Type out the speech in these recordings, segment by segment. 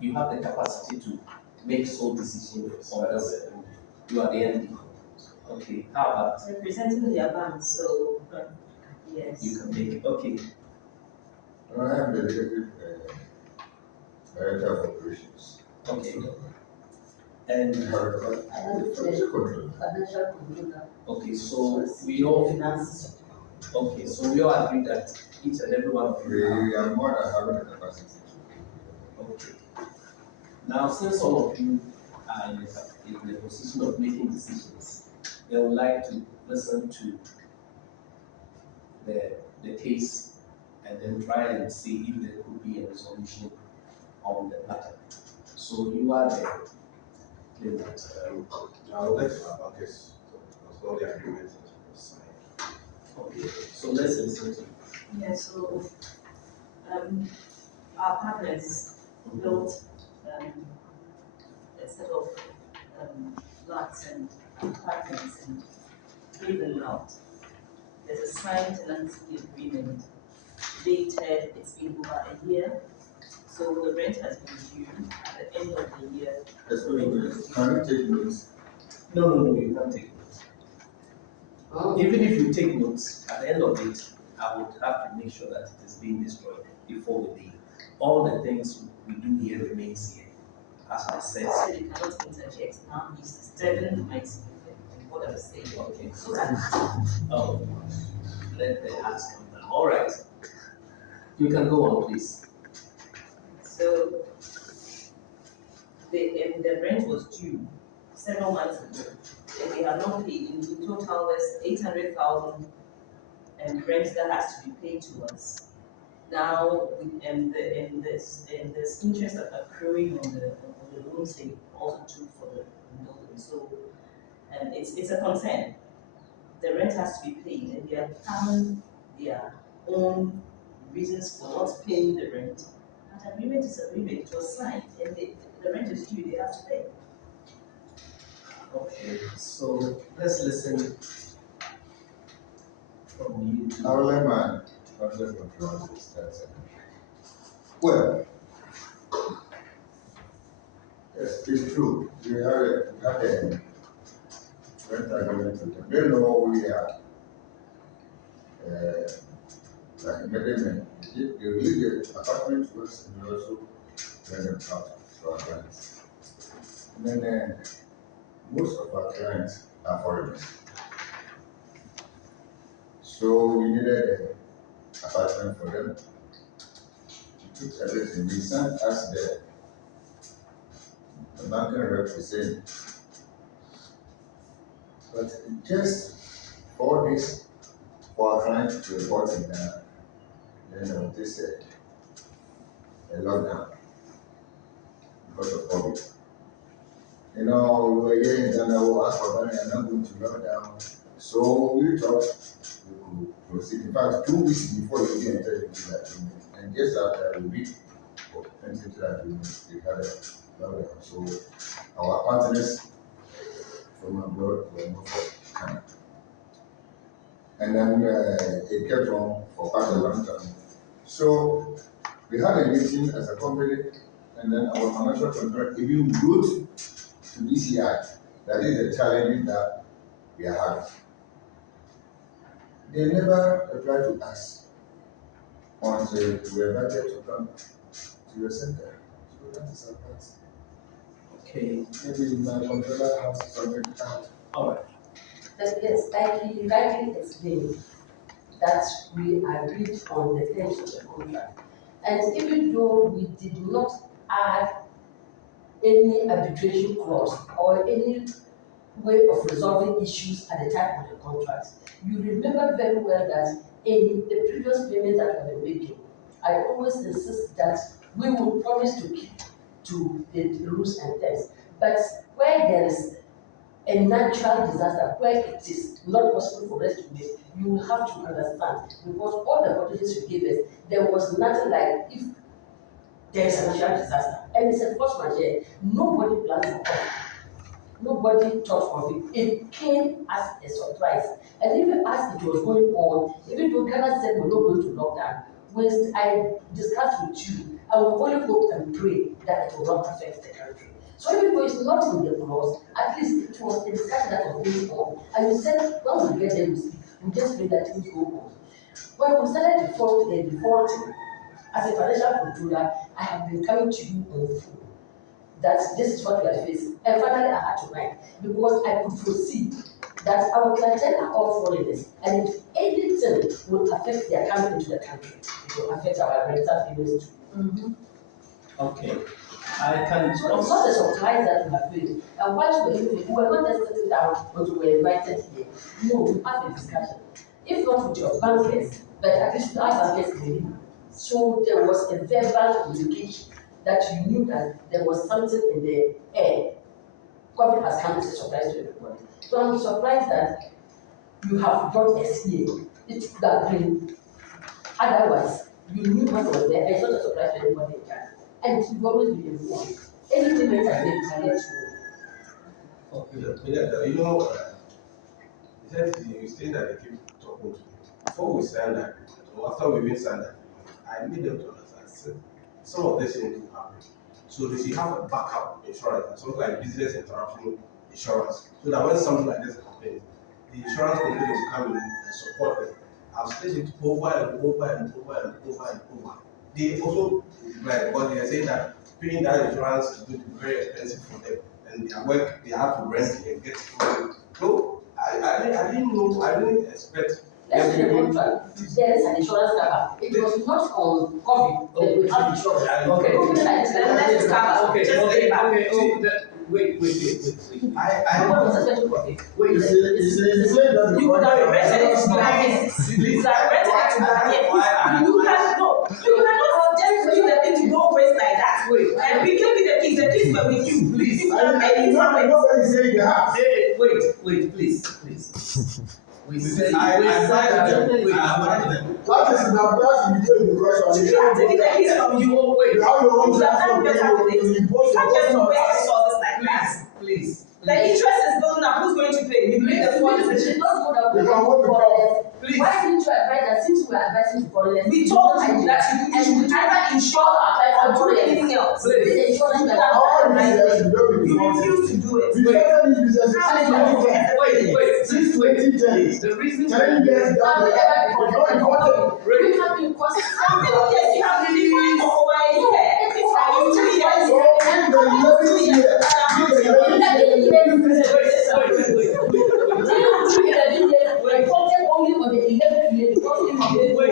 you have the capacity to make sole decision for someone else. You are the MD. Okay, how about representing their bank, so yes. You can make it. Okay. I am the executive director of operations. Okay. And financial control. Okay, so we all Okay, so we all agree that each and every one of you we are more than having the capacity. Okay. Now, since all of you are in the position of making decisions, they would like to listen to the case and then try and see if there could be a resolution on the matter. So you are the claimant. I would like to have a case of all the agreements that was signed. Okay, so let's listen to you. Yeah, so our partners built a set of flats and apartments and paid them out. There's a signed tenancy agreement dated, it's been over a year. So the rent has been due at the end of the year. Can you take notes? No, you can't take notes. Even if you take notes, at the end of it, I would have to make sure that it is being destroyed before we leave. All the things we do here remains here, as I said. So you cannot interject now. He's disturbing my what I'm saying. Okay. Oh, let the hands come down. All right. You can go on, please. So the rent was due several months ago, and they have not paid. In total, there's 800,000 rent that has to be paid to us. Now, and this interest of accruing on the loans they also took for the building. So, it's a concern. The rent has to be paid, and they are having their own reasons for not paying the rent. But agreement is agreement. It was signed, and the rent is due. They have to pay. Okay, so let's listen from you. I will let my financial control start. Well, yes, it's true. We had a rent agreement with them. They know what we are. Like a middleman. They release the apartment to us and we also rent them out to our clients. And then most of our clients are foreigners. So we needed an apartment for them. We took everything. We sent us the banking representative. But just for this, for our client to report in then this a lockdown because of COVID. You know, we were here in Ghana, we asked for Ghana, and not going to lockdown. So we thought we could proceed. In fact, 2 weeks before we entered into that agreement, and just after a week of entering into that agreement, we had a lockdown. So our partners from abroad were not for Ghana. And then it kept on for quite a long time. So we had a meeting as a company, and then our financial contract even wrote to DCI that is the challenge that we are having. They never replied to us until we were invited to come to the center. So that is our part. Okay. Maybe my controller has something to add. All right. Yes, like he rightly explained, that we agreed on the terms of the contract. And even though we did not add any arbitration clause or any way of resolving issues at the time of the contract, you remember very well that in the previous payment that we were making, I always insist that we will promise to keep to the rules and terms. But where there is a natural disaster, where it is not possible for us to do, you will have to understand, because all the holidays you gave us, there was nothing like if there is a natural disaster and it's a force majeure. Nobody planned for it. Nobody thought of it. It came as a surprise. And even as it was going on, even though Ghana said we're not going to lockdown, when I discussed with you, I will only hope and pray that it will not affect the country. So even though it's not in the clause, at least it was a discussion that was going on. And you said, when we get there, we just pray that things go on. When we started defaulting, as a financial controller, I have been coming to you on phone that this is what we are facing. And finally, I had to write because I could foresee that our clientele are all foreigners, and if anything will affect their coming into the country, it will affect our rental payments too. Okay, I can. So it's not a surprise that we have failed. And once we were not just sitting down, but we were invited here. No, we have a discussion. If not with your bankers, but at least our bankers maybe. So there was a verbal communication that you knew that there was something in the air. COVID has come as a surprise to everybody. So I'm surprised that you have brought us here. It could have been otherwise. You knew what was there, and it's not a surprise to anybody in Ghana. And you always be informed. Anything that I did, I let you know. Okay, you know, he said you saying that they keep talking to me. Before we signed that agreement, or after we even signed that agreement, I made them to understand. I said, some of this things will happen. So they should have a backup insurance, something like business interruption insurance. So that when something like this happens, the insurance company will come in and support them. I've said it over and over and over and over and over. They also, like, but they are saying that paying that insurance is going to be very expensive for them. And their work, they have to rent and get it. So I didn't know, I didn't expect. That's the contract. There is an insurance cover. It was not on COVID, but we have insurance. Okay. Let's cover. Okay, Just okay, get back. okay. Wait. Nobody was expecting COVID. Wait. You say that You would have rented it to Ghanaians. You would have rented it to Ghanaians. You cannot just leave the thing to go waste like that. Wait. And we gave you the keys. The keys were with you. Please. You could have made it from it. Nobody saying that. Hey, wait, please. We said I that. them. Wait. That is now that's the detail because You have taken the keys from you. Wait. you have your own You have done transport. better with it. You can't just waste resources like that. Please. The interest is building up. Who's going to pay? You made the poor We decision. should not go down We can work it out. Please. Why didn't you advise that since we are advising to foreigners? We told you that you should either insure or do anything else. We did the insurance that All these years you don't be You defaulted. refuse to do it. We started this business since 2010. Wait. 2010. The reason 10 years down the line, we don't defaulted. we have been How many years you have been defined for over a year? It's almost 2 years. So when the 11th year, only on the 11th year because we made Wait.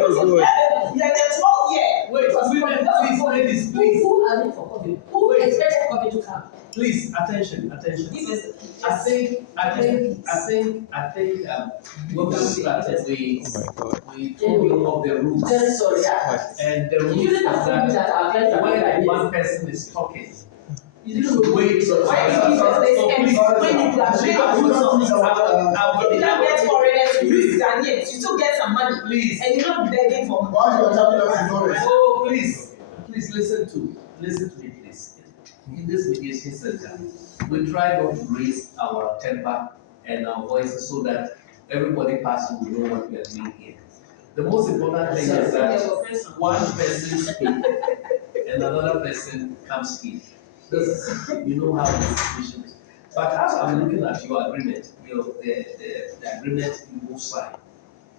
Yeah, the 12th year. Wait, women, please, ladies, please. Who are we for COVID? Who expected COVID to come? Please, attention. Give us I think, when we started, we told you of the rules. Very sorry. And the You rules is didn't have told me that our friends are when like one this. person is talking, you need to wait. Why did you give us this So please, when you have made I a will good not- song? I will You not- don't get foreigners to use Ghanaians. You still get some money. Please. And you're not begging for money. why you are telling us ignorance? Oh, please listen to me, please. In this mediation center, we try not to raise our temper and our voices so that everybody passing will know what we are doing here. The most important thing is that one person speaks and another person comes in. This is, you know how the situation is. But as I'm looking at your agreement, the agreement you both signed,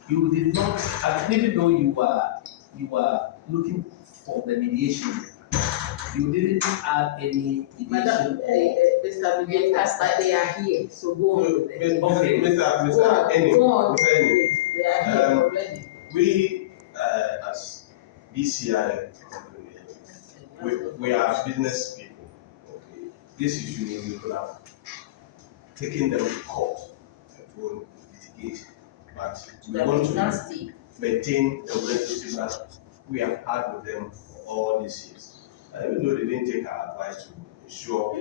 you did not, even though you were looking for the mediation, you didn't add any Madam, mediation. Mr. Mediator, they are here, so go on with it. Okay. Mr. Eni, Go on, Mr. Eni, please. They are here already. we as BCI, we are business people. Okay. This issue we could have taken them to court to litigate, but we want to Nasty. maintain the relationship that we have had with them for all these years. And even though they didn't take our advice to ensure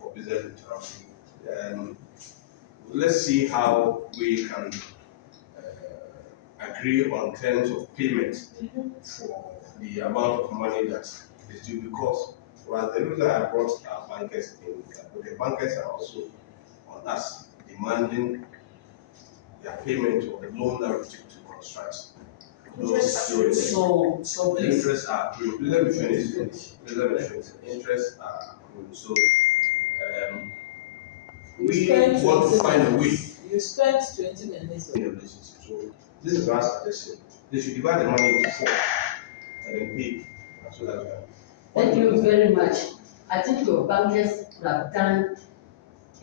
for business interruption, let's see how we can agree on terms of payment for the amount of money that is due, because the reason I brought our bankers in, the bankers are also on us demanding their payment of the loan that we took to construct So The please, interests are accrued. Let me finish. Interests are accrued. So we want to find a way You spent 20 minutes. in a relationship. So this is our suggestion. They should divide the money into 4 and then pay. So that we can. Thank you very much. I think your bankers could have done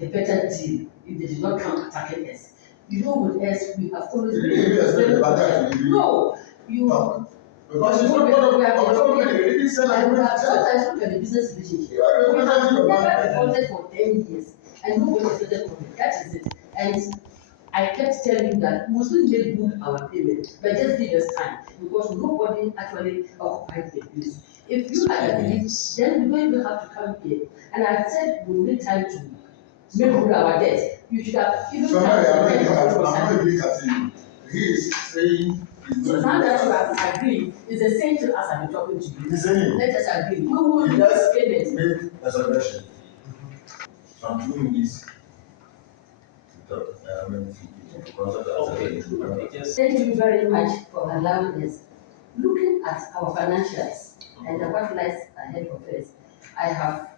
a better deal if they did not come attacking us. You know, with us, we have always You didn't even expect the banker to give you No, you. talk. Because it's not part of the you didn't send And a we have message. sometimes look at the business relationship. You are We have representing your never bank. defaulted for 10 years, and nobody expected from it. That is it. And I kept telling you that we still make good our payment, but just give us time because nobody actually occupied the place. If you had agreed, then we don't even have to come here. And I said we need time to make good our debt. You should have even. So now come you to are the not table. really at you. He is saying he's So going now that you to have agreed, it's the same thing as I've been talking to you. He's saying Let us agree. We will he make just payment. make a suggestion. I'm doing this. okay, just Thank you very much for allowing us. Looking at our financials and what lies ahead of us, I have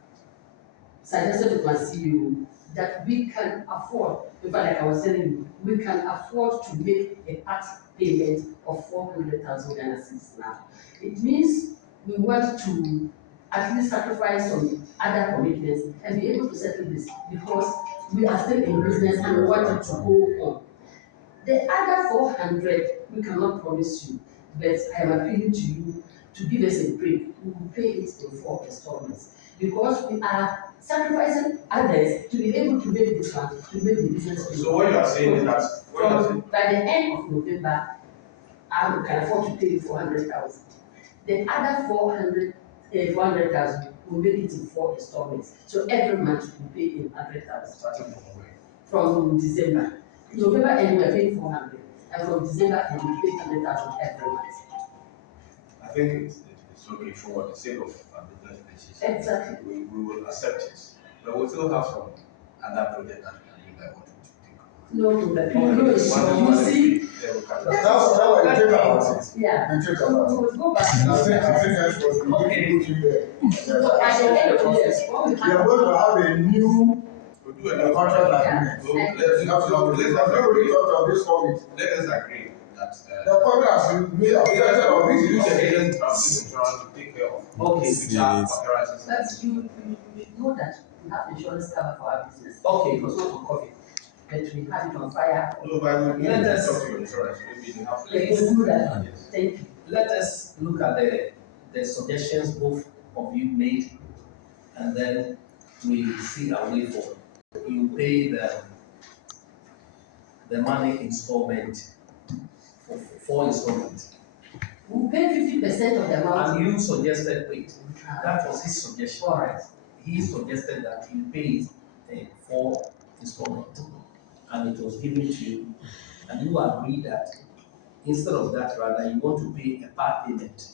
suggested to my CEO that we can afford, in fact, like I was telling you, we can afford to make a part payment of 400,000 Ghana cedis now. It means we want to at least sacrifice some other commitments and be able to settle this because we are still in business and we want it to go on. The other 400, we cannot promise you, but I am appealing to you to give us a break. We will pay it in 4 installments because we are sacrificing others to be able to make this one, to make the business. So what you are saying is that By the end of November, I can afford to pay 400,000. The other 400,000 will make it in 4 installments. So every month we pay in 100,000. starting from where? From December. November end we are paying 400, and from December end we pay 100,000 every month. I think it's okay for the sake of our business relationship. Exactly. We will accept it. But we still have some other project that we can do that want to take. No, but you see, That's why you take about it. yeah. You take We about it. will go back. I think that's what we need to do there. At the end of the year, what we We are have. going to have a new We'll do a contract Yeah. agreement. So We have already thought of this COVID. let us agree that The contract has made a better of we this. use the business insurance to take care of Okay, future occurrences. But you know that we have insurance cover for our business. okay, It was not on COVID, but we have it on fire. No, but we Let need to us- talk to your insurance. Maybe they have. Let's do that. Yes. Thank you. let us look at the suggestions both of you made, and then we see our way forward. You pay the money installment for 4 installments, We pay 50% of the amount. and you suggested, wait, that was his suggestion. All right. He suggested that you pay 4 installments, and it was given to you, and you agreed that instead of that, rather, you want to pay a part payment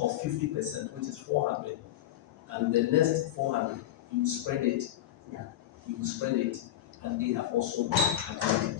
of 50%, which is 400, and the next 400, you spread it. Yeah. You spread it, and they have also agreed.